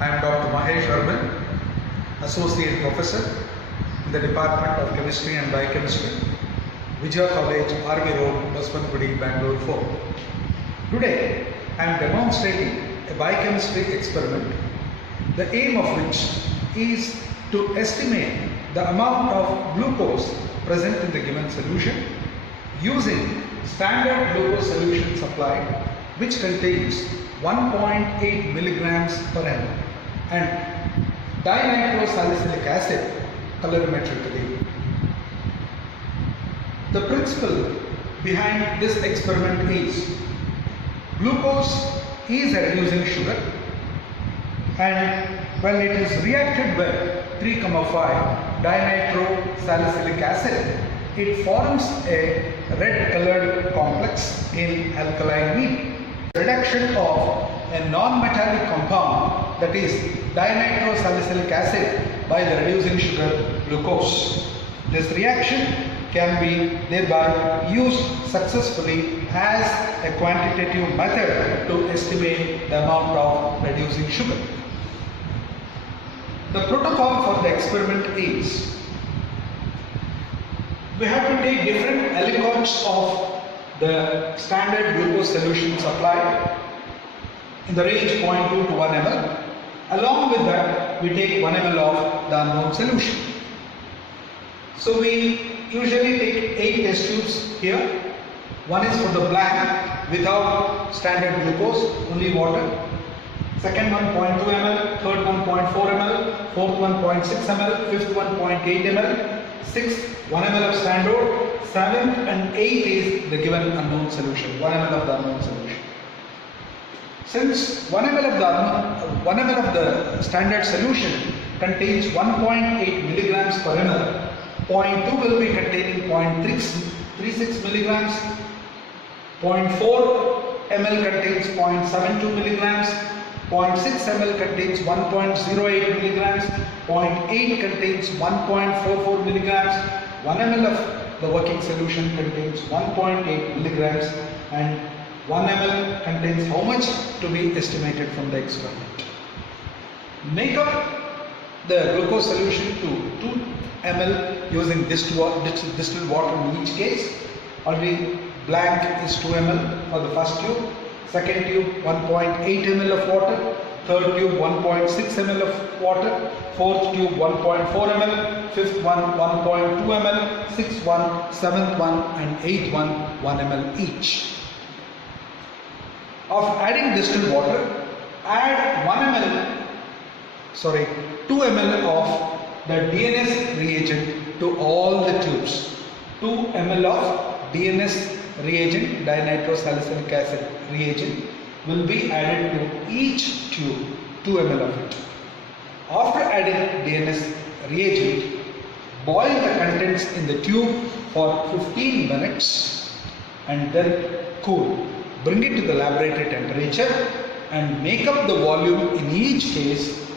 I am Dr. Mahesh Arvind, Associate Professor in the Department of Chemistry and Biochemistry, Vijaya College, RV Road, Baswantagudi, Bangalore 4. Today, I am demonstrating a biochemistry experiment, the aim of which is to estimate the amount of glucose present in the given solution using standard glucose solution supplied, which contains 1.8 milligrams per ml and dinitrosalicylic acid colorimetrically. The principle behind this experiment is glucose is a reducing sugar, and when it is reacted with 3,5 dinitrosalicylic acid, it forms a red colored complex in alkaline media. Reduction of a non-metallic compound, that is dinitrosalicylic acid, by the reducing sugar glucose. This reaction can be thereby used successfully as a quantitative method to estimate the amount of reducing sugar. The protocol for the experiment is, we have to take different aliquots of the standard glucose solution supplied in the range 0.2 to 1 ml. Along with that, we take 1 ml of the unknown solution. So we usually take 8 test tubes here. One is for the blank without standard glucose, only water. Second one 0.2 ml, third one 0.4 ml, fourth one 0.6 ml, fifth one 0.8 ml, sixth 1 ml of standard, 7th and 8th is the given unknown solution, 1 ml of the unknown solution. Since 1 ml of the standard solution contains 1.8 milligrams per ml, 0.2 will be containing 0.36 milligrams, 0.4 ml contains 0.72 milligrams, 0.6 ml contains 1.08 milligrams, 0.8 contains 1.44 milligrams, 1 ml of the working solution contains 1.8 milligrams, and 1 ml contains how much to be estimated from the experiment. Make up the glucose solution to 2 ml using distilled water in each case. Already blank is 2 ml for the first tube, second tube 1.8 ml of water, third tube 1.6 ml of water, fourth tube 1.4 ml, fifth one 1.2 ml, sixth one, seventh one and eighth one 1 ml each. Of adding distilled water, add 2 ml of the DNS reagent to all the tubes. 2 ml of DNS reagent, dinitrosalicylic acid reagent, will be added to each tube, 2 ml of it. After adding DNS reagent, boil the contents in the tube for 15 minutes and then cool. Bring it to the laboratory temperature and make up the volume in each case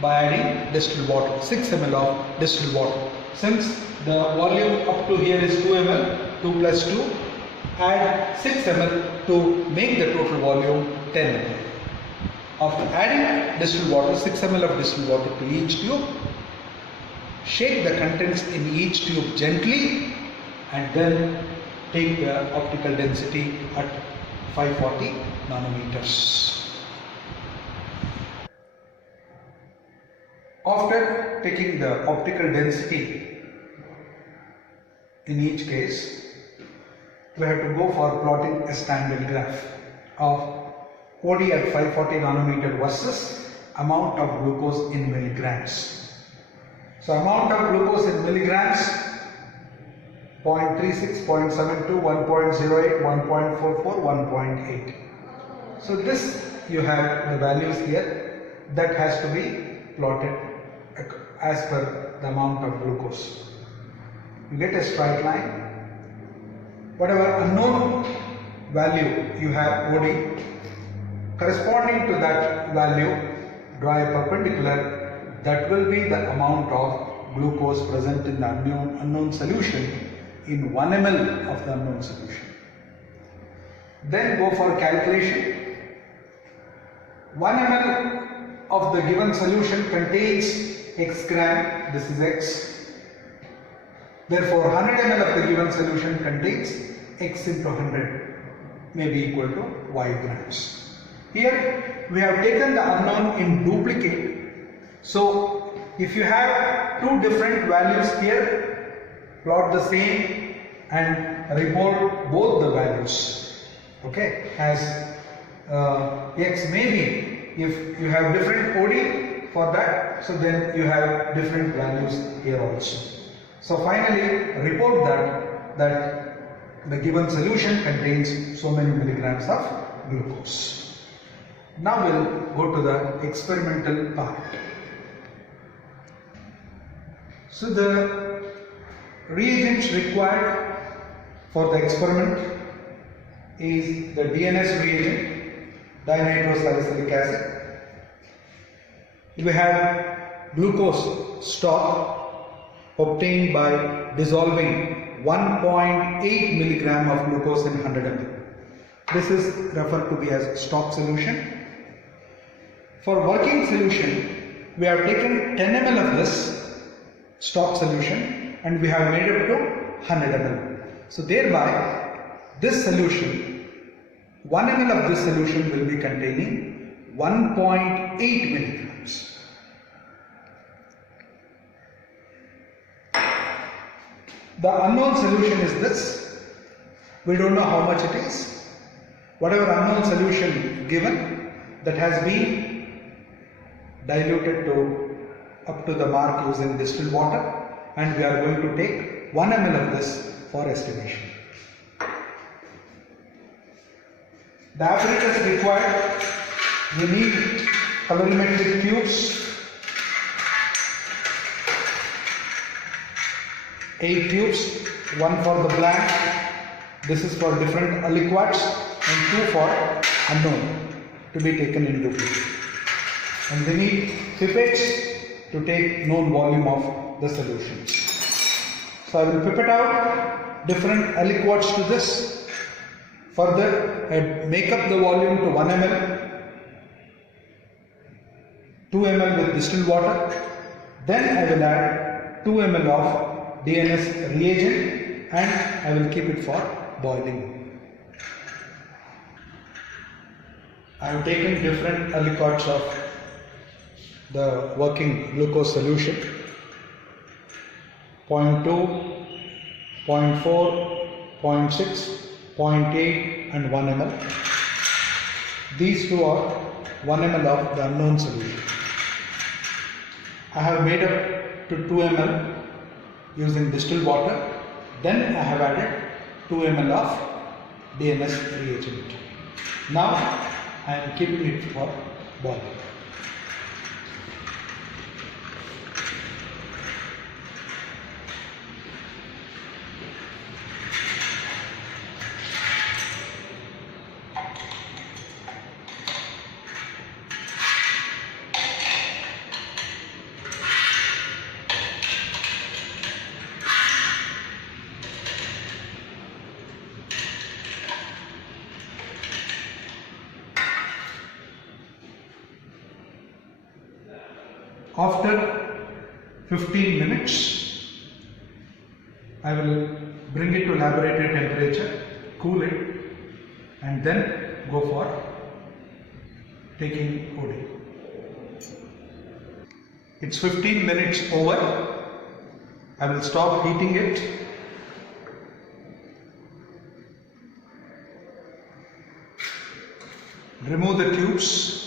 by adding distilled water, 6 ml of distilled water. Since the volume up to here is 2 ml, 2 plus 2, add 6 ml to make the total volume 10 ml. After adding distilled water, 6 ml of distilled water to each tube, shake the contents in each tube gently and then take the optical density at 540 nanometers. After taking the optical density in each case, we have to go for plotting a standard graph of OD at 540 nanometer versus amount of glucose in milligrams. So amount of glucose in milligrams, 0.36, 0.72, 1.08, 1.44, 1.8. So this you have the values here that has to be plotted as per the amount of glucose. You get a straight line. Whatever unknown value you have OD, corresponding to that value, draw a perpendicular that will be the amount of glucose present in the unknown solution in 1 ml of the unknown solution. Then go for calculation. 1 ml of the given solution contains x gram, this is x. Therefore 100 ml of the given solution contains x into 100 may be equal to y grams. Here we have taken the unknown in duplicate. So if you have two different values here, plot the same and report both the values. Okay, as x may be, if you have different OD for that, so then you have different values here also. So finally report that the given solution contains so many milligrams of glucose. Now we'll go to the experimental part. So the reagents required for the experiment is the DNS reagent, dinitrosalicylic acid. We have glucose stock obtained by dissolving 1.8 milligram of glucose in 100 ml. This is referred to be as stock solution. For working solution, we have taken 10 ml of this stock solution and we have made it to 100 ml. So thereby this solution, 1 ml of this solution will be containing 1.8 milligrams. The unknown solution is this. We don't know how much it is. Whatever unknown solution given, that has been diluted to up to the mark using distilled water, and we are going to take 1 ml of this for estimation. The apparatus required, we need colorimetric tubes, 8 tubes, 1 for the blank, this is for different aliquots, and 2 for unknown to be taken in duplicate. And we need pipettes to take known volume of the solutions. So I will pipette out different aliquots to this. Further, I make up the volume to 1 ml, 2 ml with distilled water. Then I will add 2 ml of DNS reagent and I will keep it for boiling. I have taken different aliquots of the working glucose solution, 0.2, 0.4, 0.6, 0.8 and 1 ml. These two are 1 ml of the unknown solution. I have made up to 2 ml using distilled water. Then I have added 2 ml of DNS reagent. Now I am keeping it for boiling. After 15 minutes, I will bring it to laboratory temperature, cool it, and then go for taking OD. It's 15 minutes over. I will stop heating it. Remove the tubes.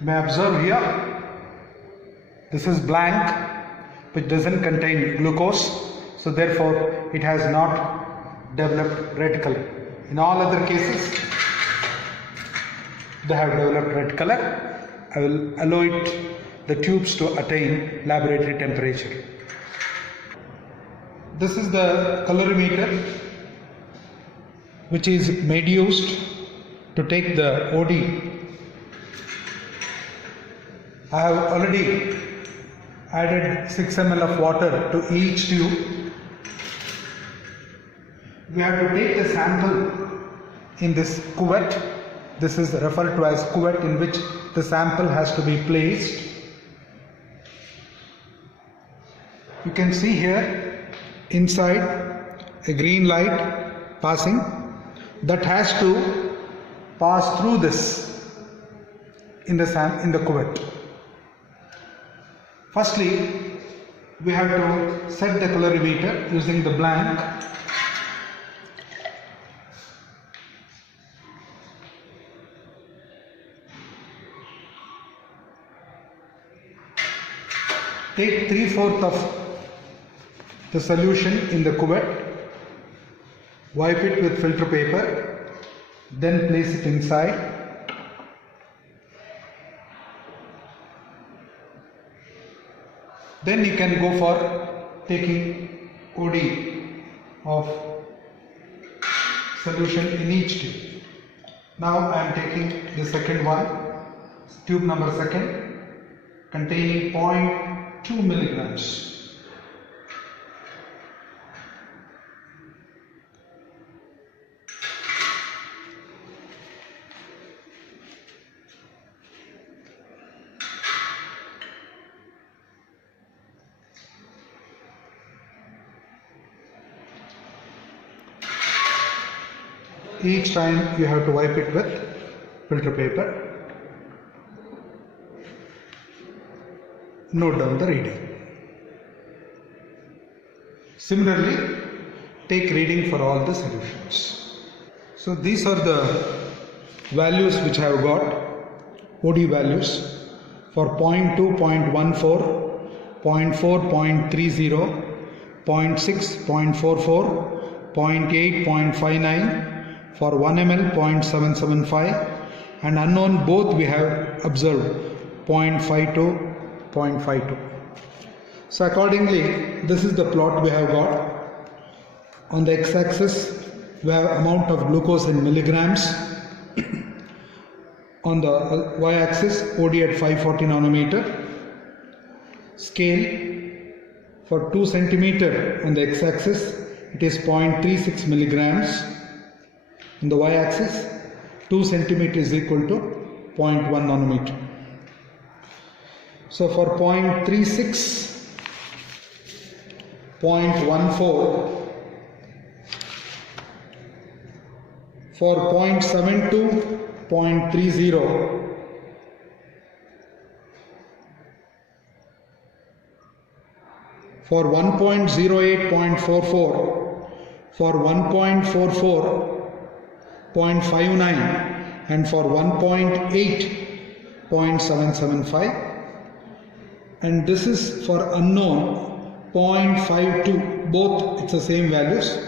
You may observe here, this is blank, which doesn't contain glucose, so therefore it has not developed red color. In all other cases, they have developed red color. I will allow the tubes to attain laboratory temperature. This is the colorimeter which is made used to take the OD. I have already added 6 ml of water to each tube. We have to take the sample in this cuvette. This is referred to as cuvette, in which the sample has to be placed. You can see here inside a green light passing that has to pass through this in the cuvette. Firstly, we have to set the colorimeter using the blank. Take 3/4 of the solution in the cuvette, wipe it with filter paper, then place it inside. Then you can go for taking OD of solution in each tube. Now I am taking the second one, tube number 2, containing 0.2 milligrams. Each time you have to wipe it with filter paper. Note down the reading. Similarly, take reading for all the solutions. So these are the values which I have got, OD values for 0.2, 0.14, 0.4, 0.30, 0.6, 0.44, 0.8, 0.59, for 1 ml 0.775, and unknown both we have observed 0.52, 0.52. So accordingly, this is the plot we have got. On the x-axis we have amount of glucose in milligrams. On the y-axis, OD at 540 nanometer. Scale for 2 centimeter on the x-axis, it is 0.36 milligrams. On the y-axis, 2 centimeter is equal to 0.1 nanometer. So for 0.36, 0.14, for 0.72, 0.30, for 1.08, 0.44, for 1.44, 0.59, and for 1.8, 0.775, and this is for unknown 0.52, both it's the same values.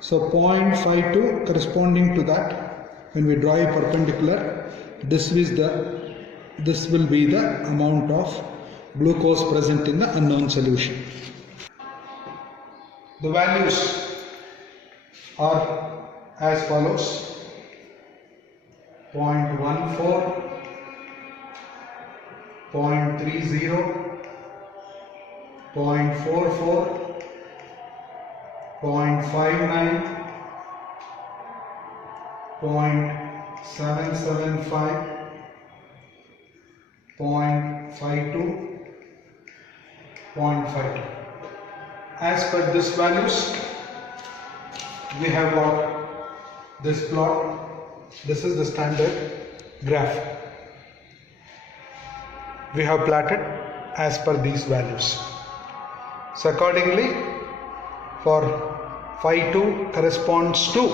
So 0.52 corresponding to that, when we draw a perpendicular, this will be the amount of glucose present in the unknown solution. The values are as follows: 0.14, 0.30, 0.44, 0.59, 0.775, 0.52, 0.52. As per these values, we have got this plot. This is the standard graph. We have plotted as per these values. So accordingly, for phi 2 corresponds to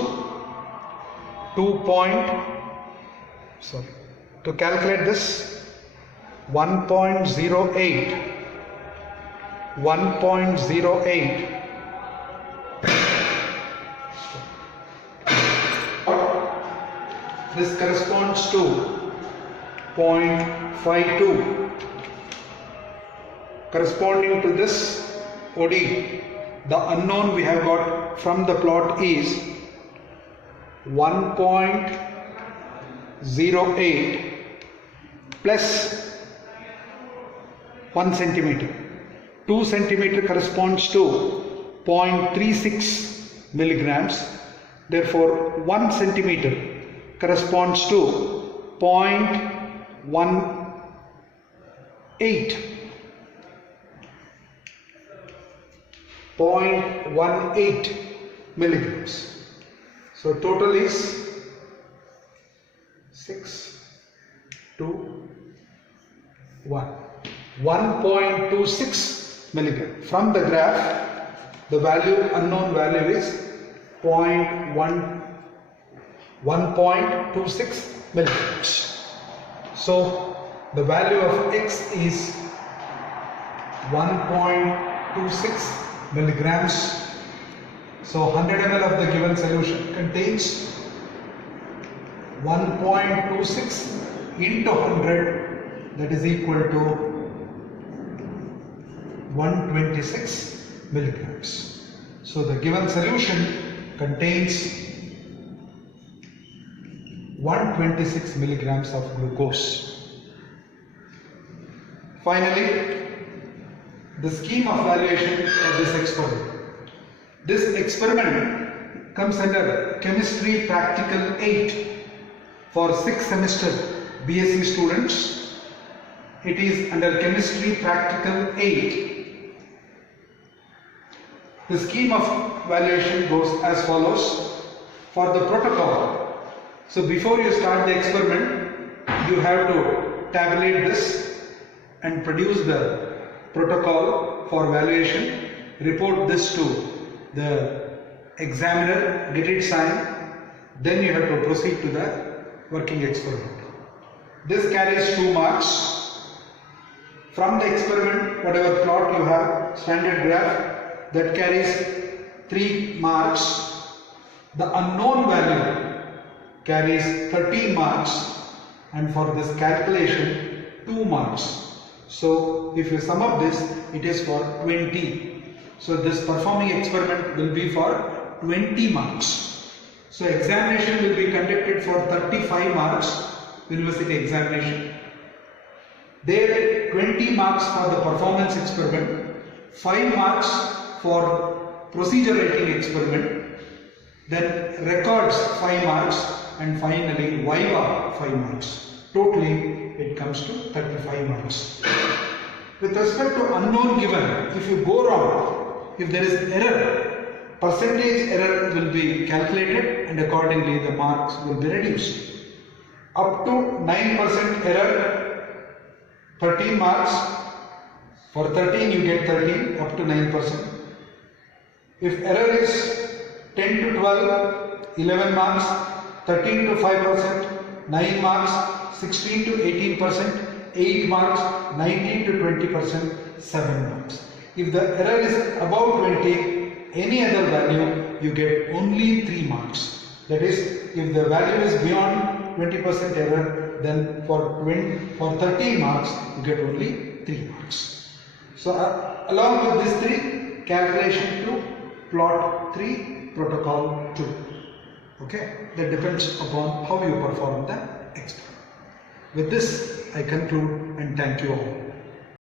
to calculate this, 1.08 1.08 This corresponds to 0.52. Corresponding to this OD, the unknown we have got from the plot is 1.08 plus 1 centimeter. 2 centimeter corresponds to 0.36 milligrams. Therefore, 1 centimeter corresponds to 0.18 milligrams. So total is 6 to 1.26 milligram. From the graph, the unknown value is 1.26 milligrams. So the value of X is 1.26 milligrams. So 100 ml of the given solution contains 1.26 into 100, that is equal to 126 milligrams. So the given solution contains 126 milligrams of glucose. Finally, the scheme of valuation of this experiment. This experiment comes under Chemistry Practical 8 for 6th semester BSc students. It is under Chemistry Practical 8. The scheme of valuation goes as follows. For the protocol, so before you start the experiment, you have to tabulate this and produce the protocol for valuation, report this to the examiner, get it signed, then you have to proceed to the working experiment. This carries 2 marks. From the experiment, whatever plot you have, standard graph, that carries 3 marks. The unknown value carries 13 marks, and for this calculation 2 marks. So if you sum up this, it is for 20. So this performing experiment will be for 20 marks. So examination will be conducted for 35 marks, university examination. There 20 marks for the performance experiment, 5 marks for procedure rating experiment, then records 5 marks, and finally Viva 5 marks. Totally it comes to 35 marks. With respect to unknown given, if you go wrong, if there is error, percentage error will be calculated and accordingly the marks will be reduced. Up to 9% error, 13 marks. For 13 you get 13, up to 9%. If error is 10 to 12, 11 marks, 13 to 5%, 9 marks, 16 to 18%, 8 marks, 19 to 20%, 7 marks. If the error is above 20, any other value, you get only 3 marks. That is, if the value is beyond 20% error, then for 13 marks, you get only 3 marks. So, along with these 3, calculation 2, plot 3, protocol 2. Okay, that depends upon how you perform the experiment. With this, I conclude and thank you all.